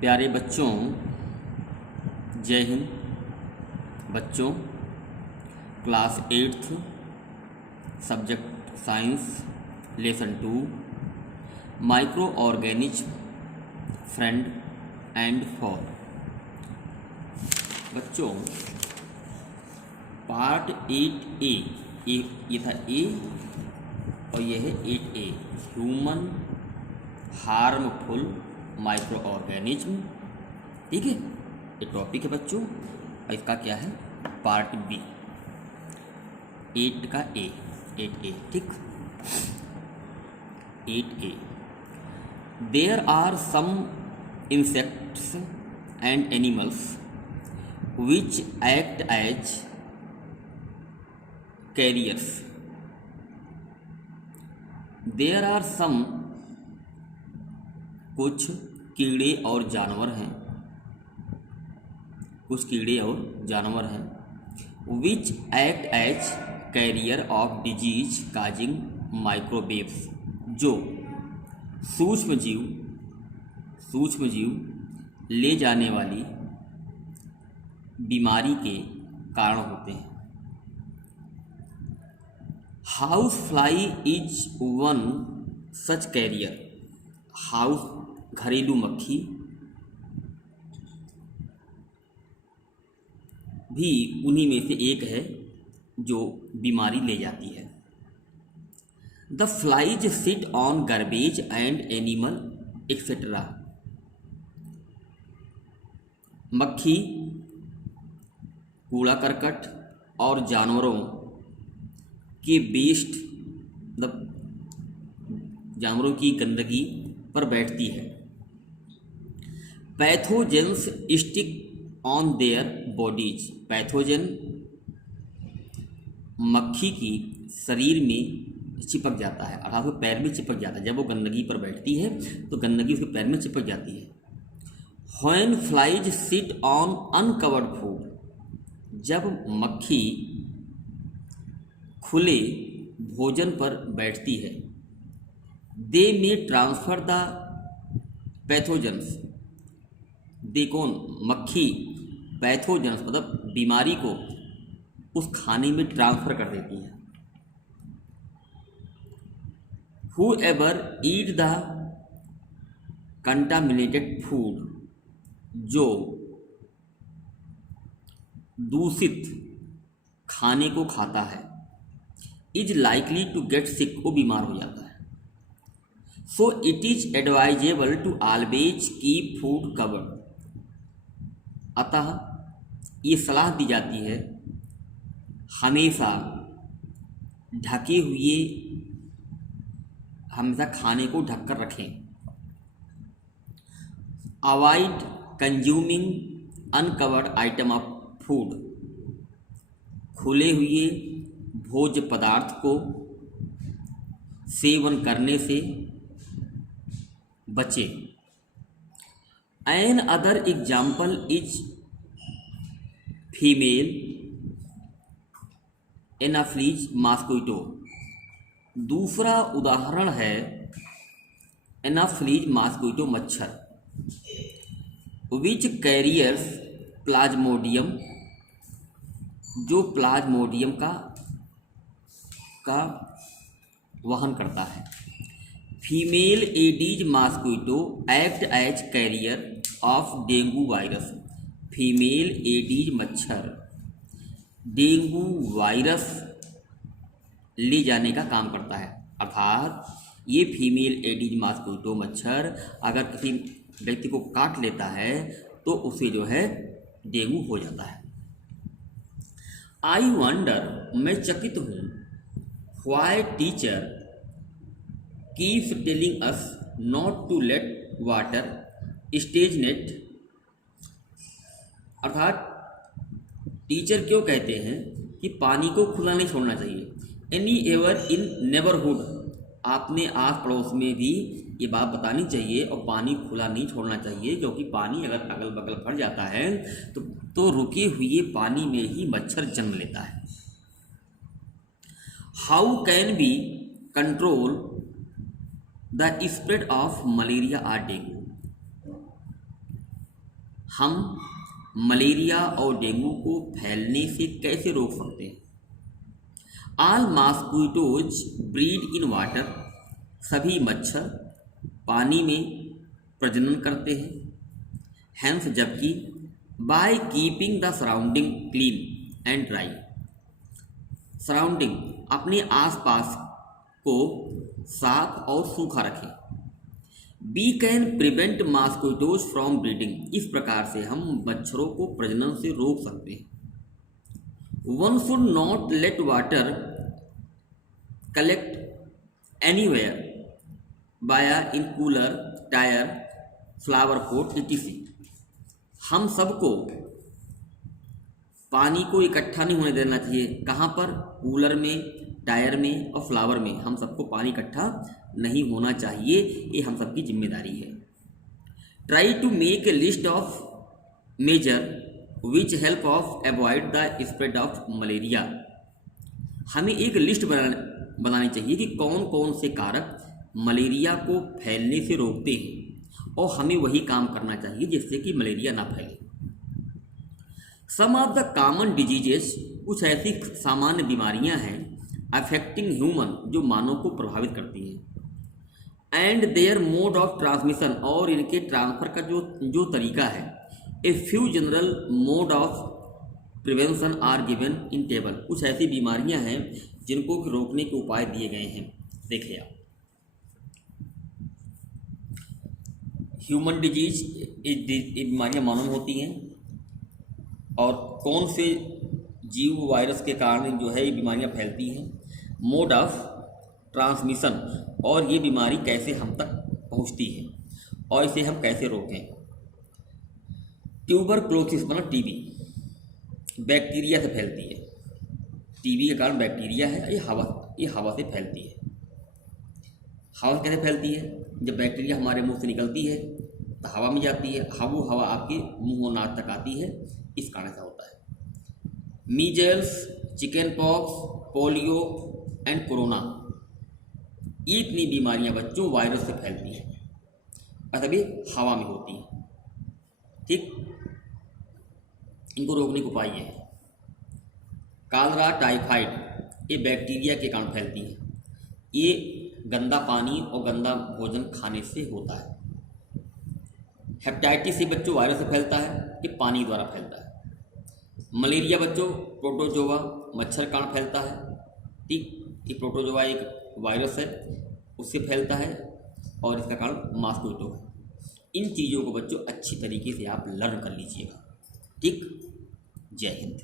प्यारे बच्चों, जय हिंद। बच्चों, class 8th subject science lesson 2 micro organism friend and for. बच्चों, पार्ट 8A, ये था ए और ये है 8A, human harmful micro organism. ठीक है, ये टॉपिक है बच्चों, और इसका क्या है, पार्ट बी, 8 का ए, 8A। ठीक, 8A। There are some insects and animals which act as carriers. There are some, कुछ कीड़े और जानवर हैं, कुछ कीड़े और जानवर हैं which act as carrier of disease causing microwaves, जो सूक्ष्म जीव ले जाने वाली बीमारी के कारण होते हैं। House fly is one such carrier. House, घरेलू मक्खी भी उन्हीं में से एक है जो बीमारी ले जाती है। The flies sit on garbage and animal etcetera. मक्खी कूड़ा करकट और जानवरों के वेस्ट, मतलब जानवरों की गंदगी पर बैठती है। Pathogens stick on their bodies. Pathogen मक्खी की शरीर में चिपक जाता है, अर्थात वो पैर में चिपक जाता है। जब वो गंदगी पर बैठती है तो गंदगी उसके पैर में चिपक जाती है। When flies sit on uncovered food. जब मक्खी खुले भोजन पर बैठती है, दे में ट्रांसफर द पैथोजेंस। दे कौन, मक्खी, पैथोजेंस मतलब बीमारी को उस खाने में ट्रांसफर कर देती है। Whoever eat the contaminated food, जो दूषित खाने को खाता है, is likely to get sick, वो बीमार हो जाता है। So it is advisable to always keep food covered। अतः ये सलाह दी जाती है हमेशा ढके हुए, हमेशा खाने को ढककर रखें। Avoid consuming uncovered item of food. खुले हुए भोज्य पदार्थ को सेवन करने से बचे। Another example is female anopheles mosquito. दूसरा उदाहरण है एनाफ्लीज मॉस्क्विटो मच्छर, विच कैरियर्स प्लाज्मोडियम, जो प्लाज्मोडियम का वहन करता है। Female aedes mosquito act as carrier of dengue virus. Female aedes मच्छर डेंगू वायरस ले जाने का काम करता है, अर्थात ये फीमेल एडीज मॉस्क्विटो मच्छर अगर किसी व्यक्ति को काट लेता है तो उसे जो है डेंगू हो जाता है। आई वंडर, मैं चकित हूँ, why teacher keeps telling us not to let water stagnate. अर्थात टीचर क्यों कहते हैं कि पानी को खुला नहीं छोड़ना चाहिए। एनी एवर इन नेबरहुड, आपने आस पड़ोस में भी ये बात बतानी चाहिए और पानी खुला नहीं छोड़ना चाहिए, क्योंकि पानी अगर अगल बगल भर जाता है तो रुके हुए पानी में ही मच्छर जन्म लेता है। How can be control the spread of malaria और डेंगू। हम मलेरिया और डेंगू को फैलने से कैसे रोक सकते हैं? All mosquitoes breed in water, सभी मच्छर पानी में प्रजनन करते हैं। हैंस, जबकि by keeping the surrounding clean and dry, surrounding अपने आसपास को साफ और सूखा रखें। We can prevent mosquitoes from breeding, इस प्रकार से हम मच्छरों को प्रजनन से रोक सकते हैं। One should not let water collect anywhere बाया in cooler, tyre, flower pot etc। हम सबको पानी को इकट्ठा नहीं होने देना चाहिए। कहाँ पर? कूलर में, टायर में और फ्लावर में। हम सबको पानी इकट्ठा नहीं होना चाहिए, ये हम सबकी जिम्मेदारी है। Try to make a list of major which help of avoid the spread of malaria. हमें एक लिस्ट बनानी चाहिए कि कौन कौन से कारक मलेरिया को फैलने से रोकते हैं और हमें वही काम करना चाहिए जिससे कि मलेरिया ना फैले। सम ऑफ द कॉमन डिजीजेस, कुछ ऐसी सामान्य बीमारियां हैं अफेक्टिंग ह्यूमन, जो मानव को प्रभावित करती हैं। And their mode of transmission, और इनके ट्रांसफर का जो तरीका है। A few general mode of prevention are given in table, कुछ ऐसी बीमारियां हैं जिनको रोकने के उपाय दिए गए हैं। देखिए आप, ह्यूमन डिजीज, ये बीमारियां मानव में होती हैं और कौन से जीव वायरस के कारण जो है ये बीमारियां फैलती हैं। मोड ऑफ ट्रांसमिशन, और ये बीमारी कैसे हम तक पहुंचती है और इसे हम कैसे रोकें। ट्यूबरक्लोसिस मतलब टीबी, बैक्टीरिया से फैलती है। टीबी के कारण बैक्टीरिया है, ये हवा से फैलती है। हवा से कैसे फैलती है? जब बैक्टीरिया हमारे मुंह से निकलती है तो हवा में जाती है, वो हवा आपके मुंह और नाक तक आती है, इस कारण से होता है। Measles, chicken pox, polio and corona, ये इतनी बीमारियां बच्चों वायरस से फैलती हैं और सभी हवा में होती हैं। ठीक, इनको रोकने का उपाय है। कालरा, टाइफाइड, ये बैक्टीरिया के कारण फैलती हैं। ये गंदा पानी और गंदा भोजन खाने से होता है। हेपेटाइटिस सी बच्चों वायरस से फैलता है, ये पानी द्वारा फैलता है। मलेरिया बच्चों प्रोटोजोआ, मच्छर कारण फैलता है। ठीक, ये प्रोटोजोआ एक वायरस है, उससे फैलता है और इसका कारण मॉस्किटो है। इन चीज़ों को बच्चों अच्छी तरीके से आप लर्न कर लीजिएगा। ठीक, जय हिंद।